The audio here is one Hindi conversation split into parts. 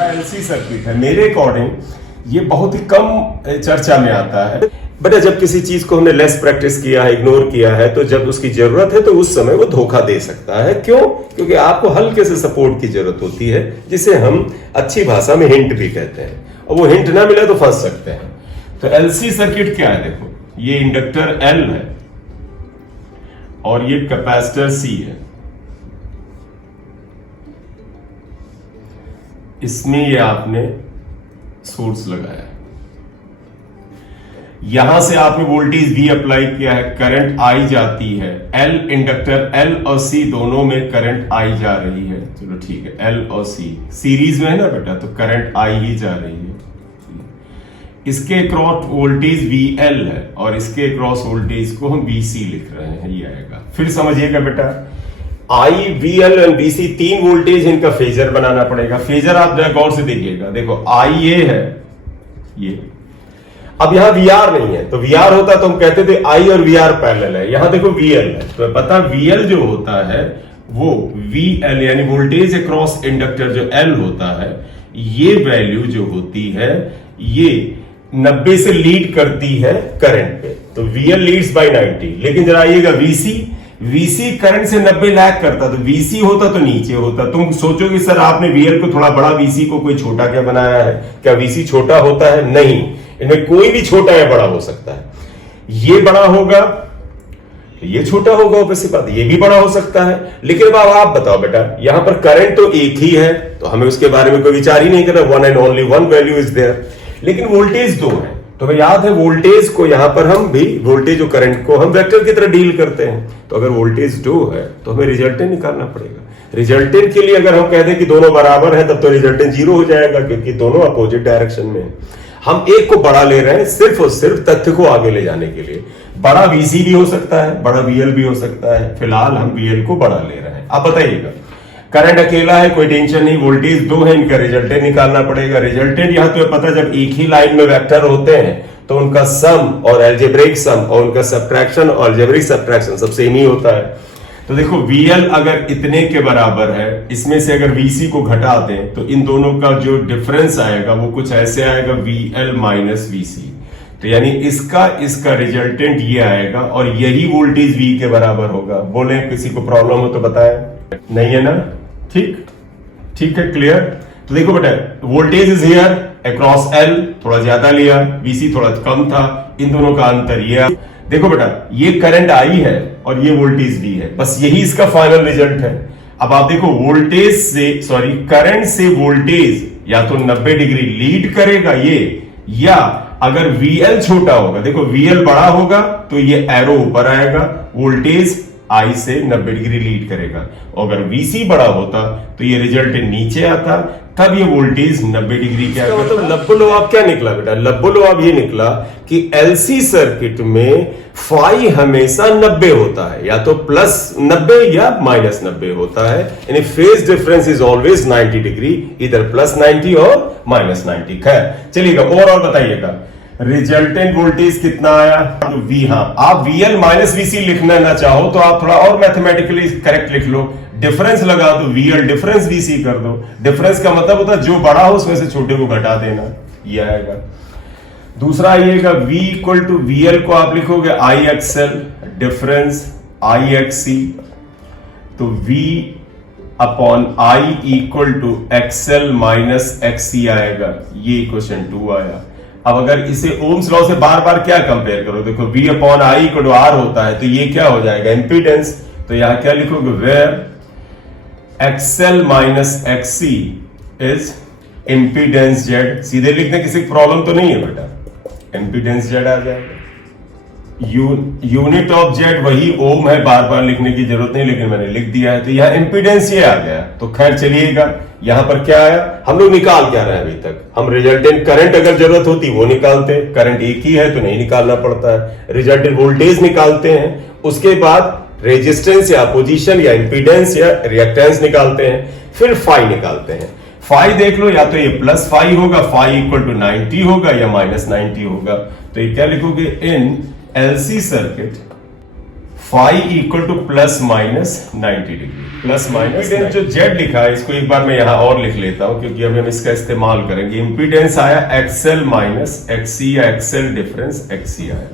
एलसी सर्किट है। मेरे अकॉर्डिंग ये बहुत ही कम चर्चा में आता है। बेटा जब किसी चीज को हमने लेस प्रैक्टिस किया है, इग्नोर किया है, तो जब उसकी जरूरत है तो उस समय वो धोखा दे सकता है। क्यों? क्योंकि आपको हल्के से सपोर्ट की जरूरत होती है, जिसे हम अच्छी भाषा में हिंट भी कहते हैं, और वो हिंट ना मिले तो फंस सकते हैं। तो एलसी सर्किट क्या है? देखो, ये इंडक्टर एल है और ये कैपेसिटर सी है। इसमें ये आपने सोर्स लगाया, यहां से आपने वोल्टेज V अप्लाई किया है, करंट I जाती है, L इंडक्टर L और C दोनों में करंट I जा रही है। चलो ठीक है, L और C सीरीज में है ना बेटा, तो करंट I ही जा रही है। इसके क्रॉस वोल्टेज VL है और इसके क्रॉस वोल्टेज को हम VC लिख रहे हैं, ये आएगा। फिर समझिएगा बेटा, I, VL और VC तीन वोल्टेज, इनका फेजर बनाना पड़ेगा। फेजर आप गौर से देखिएगा, देखो I ये है, ये अब यहां VR नहीं है, तो VR होता तो हम कहते थे I और VR पैरेलल है। यहां देखो VL है, तो पता VL जो होता है वो VL यानी वोल्टेज अक्रॉस इंडक्टर जो L होता है, ये वैल्यू जो होती है ये 90 से लीड करती है करंट पे, तो VL लीड्स बाय 90। लेकिन जरा आइएगा VC करंट से 90 लैग करता, तो VC होता तो नीचे होता। तुम सोचोगे सर आपने VL को थोड़ा बड़ा, VC को कोई छोटा क्या बनाया है? क्या VC छोटा होता है? नहीं, इनमें कोई भी छोटा या बड़ा हो सकता है। ये बड़ा होगा, ये छोटा होगा, ऑब्वियस सी बात है, ये भी बड़ा हो सकता है। लेकिन अब आप बताओ बेटा, यहां पर करंट तो एक ही है, तो हमें उसके बारे में कोई विचार ही नहीं करना, one and only one value is there. लेकिन वोल्टेज दो है, तो हमें याद है वोल्टेज को यहां पर हम भी वोल्टेज और करंट को हम वेक्टर की तरह डील करते हैं। तो अगर वोल्टेज दो है तो हमें रिजल्टेंट निकालना पड़ेगा। रिजल्टेंट के लिए अगर हम कह दें कि दोनों बराबर है, तब तो रिजल्टेंट 0 हो जाएगा, क्योंकि दोनों अपोजिट डायरेक्शन में है। हम एक को बड़ा ले रहे हैं सिर्फ और सिर्फ तथ्य को आगे ले जाने के लिए। बड़ा VC भी हो सकता है, बड़ा VL भी हो सकता है, फिलहाल हम VL को बड़ा ले रहे हैं। आप बताइएगा, करंट अकेला है, कोई टेंशन नहीं, वोल्टेज दो है, इनका रिजल्टेंट निकालना पड़ेगा। रिजल्टेंट यहां तो पता, जब एक ही लाइन में वेक्टर होते हैं तो उनका सम और अलजेब्रिक सम और उनका सब्ट्रैक्शन और अलजेब्रिक सब्ट्रैक्शन सब सेम ही होता है। तो देखो VL अगर इतने के बराबर है, इसमें से अगर VC को घटा दें तो इन दोनों का जो डिफरेंस आएगा वो कुछ ऐसे आएगा, VL माइनस VC। तो यानी इसका रिजल्टेंट ये आएगा और यही वोल्टेज V के बराबर होगा। बोले किसी को प्रॉब्लम हो तो बताएं, नहीं है ना? ठीक है, क्लियर? तो देखो बेटा, voltage is here across L, थोड़ा ज्यादा लिया, VC थोड़ा कम था, इन दोनों का अंतर ये। देखो बेटा, ये करंट I है और ये वोल्टेज V है, बस यही इसका फाइनल रिजल्ट है। अब आप देखो, करंट से वोल्टेज या तो 90 डिग्री लीड करेगा ये, या अगर VL छोटा होगा, देखो VL बड़ा होगा तो ये एरो ऊपर आएगा, वोल्टेज I से 90 डिग्री लीड करेगा। और अगर VC बड़ा होता तो ये रिजल्ट नीचे आता, तब ये वोल्टेज 90 डिग्री क्या होगा। तो लब्बो-लुआब क्या निकला बेटा? लब्बो-लुआब ये निकला कि LC सर्किट में फाई हमेशा 90 होता है, या तो प्लस 90 या माइनस 90 होता है, यानी phase difference is always 90 degree, इधर प्लस 90 और माइनस 90। खैर चलिएगा, और बताइएगा रिजल्टेंट वोल्टेज कितना आया? V। हाँ, आप VL माइनस VC लिखना ना चाहो तो आप थोड़ा और मैथमेटिकली करेक्ट लिख लो, डिफरेंस लगा दो, VL डिफरेंस VC कर दो। डिफरेंस का मतलब होता है जो बड़ा हो उसमें से छोटे को घटा देना, ये आएगा। दूसरा आइएगा, V इक्वल टू VL को आप लिखोगे IXL, डिफरेंस IXC, तो V upon I equal to XL minus XC आएगा। ये क्वेश्चन 2 आया। अब अगर इसे ओम्स लॉ से बार बार क्या कंपेयर करो, देखो V upon I equal to R होता है, तो ये क्या हो जाएगा? इंपीडेंस। तो यहां क्या लिखोगे? Where XL minus XC is impedance Z। सीधे लिखने किसी प्रॉब्लम तो नहीं है बेटा, इंपीडेंस Z आ जाएगा। यूनिट ऑफ Z वही ओम है, बार बार लिखने की जरूरत नहीं, लेकिन मैंने लिख दिया है, तो यह इंपीडेंस ये आ गया। तो खैर चलिएगा, यहां पर क्या आया? हम लोग निकाल क्या रहे हैं अभी तक? हम रिजल्टेंट करंट अगर जरूरत होती वो निकालते, करंट एक ही है तो नहीं निकालना पड़ता है। रिजल्टेंट वोल्टेज निकालते हैं, उसके बाद रेजिस्टेंस या अपोजिशन या इंपीडेंस या रिएक्टेंस निकालते हैं, फिर फाई निकालते हैं। फाई देख लो, या तो ये प्लस फाई होगा, फाई इक्वल टू 90 होगा, या माइनस 90 होगा। तो ये क्या लिखोगे? In LC circuit phi equal to plus minus 90 degree, plus minus जो जेड लिखा है इसको एक बार मैं यहां और लिख लेता हूं क्योंकि अभी हम इसका इस्तेमाल करेंगे। इंपीडेंस आया एक्सएल माइनस एक्सी या एक्सएल डिफरेंस एक्सी आया,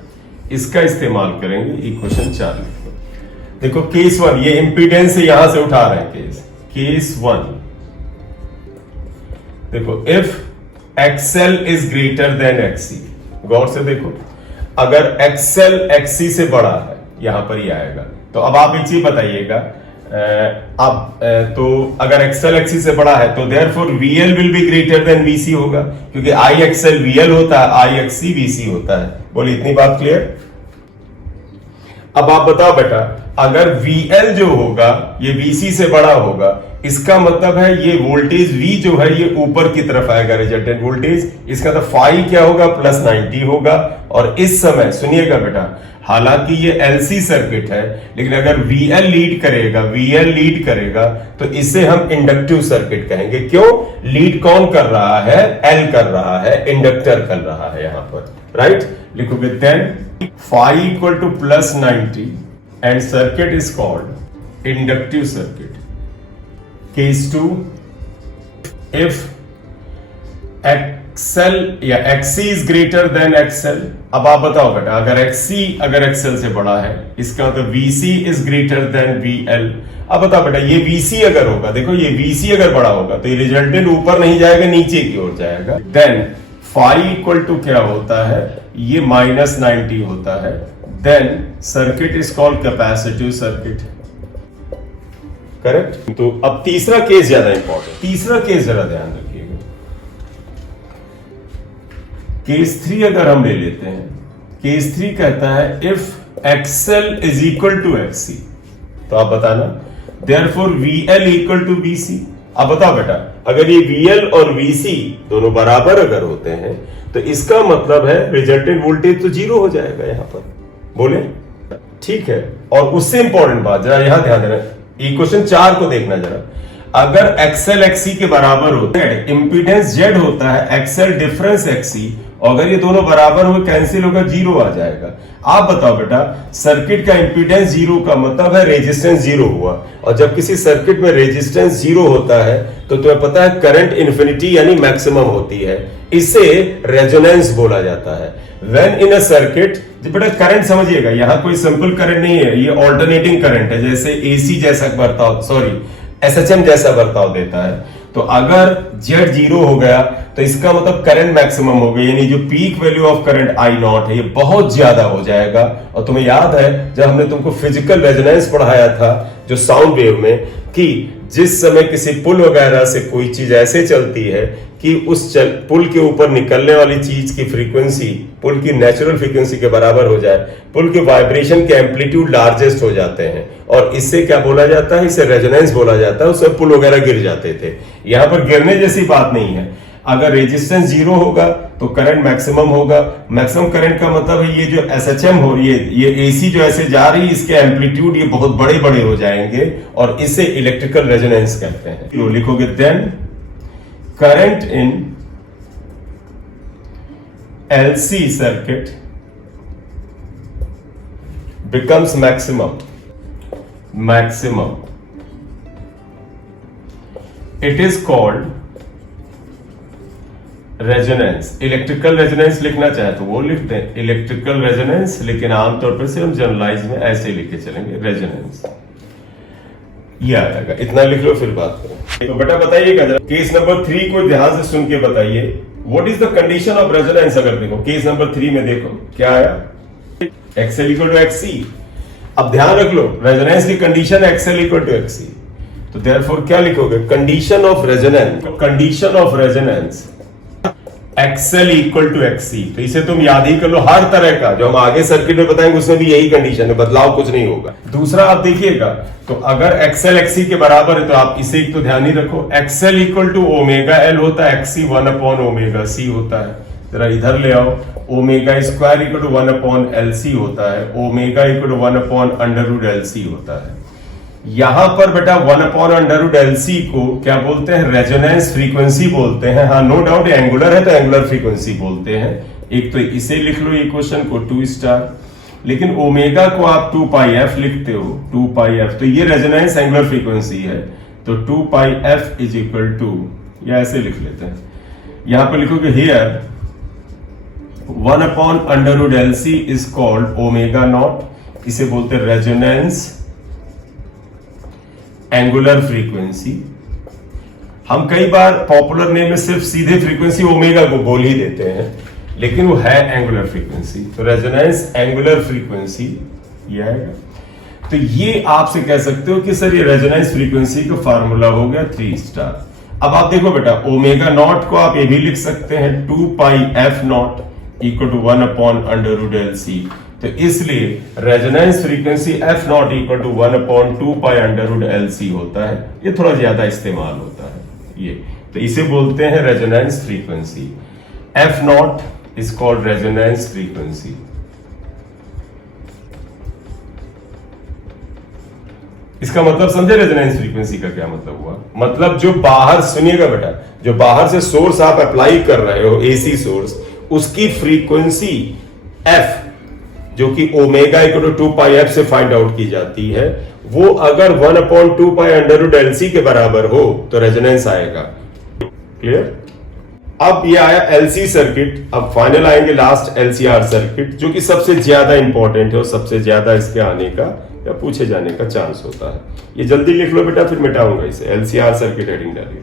इसका इस्तेमाल करेंगे इक्वेशन 4 लिखो। देखो केस 1, ये इंपीडेंस यहां से उठा रहे हैं केस 1। देखो if XL is greater than XC, गौर से देखो, अगर एक्सएल एक्सी से बड़ा है यहां पर ही आएगा। तो अब आप एक चीज बताइएगा, तो अगर एक्सएल एक्सी से बड़ा है तो therefore VL will be greater than VC होगा, क्योंकि आई एक्सएल वीएल होता है, आई एक्सी वीसी होता है। बोलिए इतनी बात क्लियर? अब आप बताओ बेटा, अगर वीएल जो होगा ये वीसी से बड़ा होगा, इसका मतलब है ये वोल्टेज V जो है ये ऊपर की तरफ आएगा, रिजल्टेंट वोल्टेज। इसका तो फाई क्या होगा, प्लस 90 होगा। और इस समय सुनिएगा बेटा, हालांकि ये एलसी सर्किट है, लेकिन अगर VL लीड करेगा तो इसे हम इंडक्टिव सर्किट कहेंगे। क्यों? लीड कौन कर रहा है? L कर रहा है, इंडक्टर कर रहा है यहां पर, राइट? लिखोगे then phi equal to plus 90 and circuit is called inductive circuit. Case 2, if XL या XC is greater than XL। अब आप बताओ बेटा, अगर XC अगर XL से बड़ा है, इसका मतलब VC is greater then VL। अब बताओ बेटा, ये VC अगर होगा, देखो ये VC अगर बड़ा होगा तो ये रिजल्टेंट ऊपर नहीं जाएगा, नीचे की ओर जाएगा। देन फाई इक्वल टू क्या होता है, ये माइनस 90 होता है। Then circuit is called capacitive circuit, correct? तो अब तीसरा केस ज्यादा इंपॉर्टेंट, तीसरा केस जरा ध्यान रखिएगा। केस 3 अगर हम ले लेते हैं, केस 3 कहता है if XL is equal to XC, तो आप बताना therefore VL equal to VC। अब बताओ बेटा, अगर ये VL और VC दोनों बराबर अगर होते हैं तो इसका मतलब है रिजल्टेंट वोल्टेज तो 0 हो जाएगा यहां पर। बोले ठीक है? और उससे इंपॉर्टेंट बात जरा यहां ध्यान देना, इक्वेशन 4 को देखना जरा। अगर XL XC के बराबर होता है, इंपीडेंस Z होता है, XL डिफरेंस XC, और अगर ये दोनों बराबर हो कैंसिल होगा, 0 आ जाएगा। आप बताओ बेटा, सर्किट का इंपीडेंस 0 का मतलब है रेजिस्टेंस 0 हुआ, और जब किसी सर्किट में रेजिस्टेंस 0 होता है तो तुम्हें पता है करंट इन्फिनिटी यानी मैक्सिमम होती है। इसे रेजोनेंस बोला जाता है। व्हेन इन अ सर्किट, बेटा करंट समझिएगा, यहां कोई सिंपल करंट नहीं है, ये ऑल्टरनेटिंग करंट है, जैसे एसी जैसा बर्ताव, सॉरी एसएचएम जैसा बर्ताव देता है। तो अगर Z 0 हो गया तो इसका मतलब करंट मैक्सिमम हो गया, यानी जो peak value of current I0 है ये बहुत ज्यादा हो जाएगा। और तुम्हें याद है जब हमने तुमको फिजिकल रेजोनेंस पढ़ाया था जो साउंड वेव में, कि जिस समय किसी पुल वगैरह से कोई चीज ऐसे चलती है कि उस पुल के ऊपर निकलने वाली चीज की फ्रीक्वेंसी पुल की नेचुरल फ्रीक्वेंसी के बराबर हो जाए, पुल के वाइब्रेशन के एम्पलीट्यूड लार्जेस्ट हो जाते हैं, और इससे क्या बोला जाता है, इसे रेजोनेंस बोला जाता है। उसमें पुल वगैरह गिर जाते थे। यहां पर गिरने जैसी बात नहीं है। अगर रेजिस्टेंस 0 होगा तो करंट मैक्सिमम होगा। मैक्सिमम करंट का मतलब है ये जो एसएचएम हो रही है, ये एसी जो ऐसे जा रही है, इसके एम्पलीट्यूड ये बहुत बड़े बड़े हो जाएंगे, और इसे इलेक्ट्रिकल रेजोनेंस कहते हैं। तो लिखोगे then current in LC circuit becomes maximum. It is called resonance. Electrical resonance लिखना चाहे तो वो लिखते हैं इलेक्ट्रिकल रेजोनेंस, लेकिन आमतौर पर से हम जनरलाइज में ऐसे लिखे चलेंगे रेजोनेंस। ये आ जाएगा, इतना लिख लो फिर बात करें। तो बेटा बताइएगा जरा, केस नंबर 3 को ध्यान से सुन के बताइए, what is the condition of resonance. अगर देखो केस नंबर 3 में देखो क्या आया, XL इक्वल टू XC। अब ध्यान रख लो, रेजोनेंस की कंडीशन है XL इक्वल टू XC, तो देयरफॉर क्या लिखोगे, condition of resonance XL equal to XC। तो इसे तुम याद ही कर लो, हर तरह का जो हम आगे सर्किट में बताएंगे उसमें भी यही कंडीशन है, बदलाव कुछ नहीं होगा। दूसरा आप देखिएगा, तो अगर XL XC के बराबर है तो आप इसे एक तो ध्यान ही रखो, XL equal to omega L होता है, XC 1 अपॉन ओमेगा C होता है। जरा इधर ले आओ, omega square equal to 1 upon LC होता है, omega equal to 1 upon under root LC होता है। यहां पर बेटा 1 अपॉन अंडर रूट LC को क्या बोलते हैं, रेजोनेंस फ्रीक्वेंसी बोलते हैं। हाँ नो डाउट एंगुलर है तो एंगुलर फ्रीक्वेंसी बोलते हैं। एक तो इसे लिख लो इक्वेशन को 2 स्टार, लेकिन ओमेगा को आप 2 पाई एफ लिखते हो, 2 पाई एफ, तो ये रेजोनेंस एंगुलर फ्रीक्वेंसी है, तो 2 pi f is equal to, या ऐसे लिख लेते हैं, यहां पर लिखोगे here 1 upon under root L C is called omega naught, इसे बोलते हैं रेजोनेंस एंगुलर फ्रीक्वेंसी। हम कई बार पॉपुलर नेम में सिर्फ सीधे फ्रीक्वेंसी ओमेगा को बोल ही देते हैं, लेकिन वो है एंगुलर फ्रीक्वेंसी, तो रेजोनेंस एंगुलर फ्रीक्वेंसी ये आएगा। तो ये आपसे कह सकते हो कि सर ये रेजोनेंस फ्रीक्वेंसी का फार्मूला हो गया 3 स्टार। अब आप देखो बेटा, ओमेगा नॉट को आप ये भी लिख सकते हैं 2 pi F not equal to 1 upon under root L C, तो इसलिए resonance frequency F not equal to 1 upon 2 pi under root L C होता है। ये थोड़ा ज्यादा इस्तेमाल होता है ये, तो इसे बोलते हैं resonance frequency. F not is called resonance frequency. इसका मतलब समझे रेजोनेंस फ्रीक्वेंसी का क्या मतलब हुआ? मतलब जो बाहर, सुनिएगा बेटा, जो बाहर से सोर्स आप अप्लाई कर रहे हो, एसी सोर्स, उसकी फ्रीक्वेंसी एफ जो कि omega equal to 2 pi f से फाइंड आउट की जाती है, वो अगर 1 upon 2 pi under root L C के बराबर हो तो रेजोनेंस आएगा। क्लियर? अब ये आया एलसी सर्किट, अब फाइनल आएंगे लास्ट एलसीआर सर्किट, जो कि सबसे ज्यादा इंपॉर्टेंट है और सबसे ज्यादा इसके आने का या पूछे जाने का चांस होता है। ये जल्दी लिख लो बेटा, फिर मिटाऊंगा इसे। एलसीआर सर्किट हेडिंग डालिए।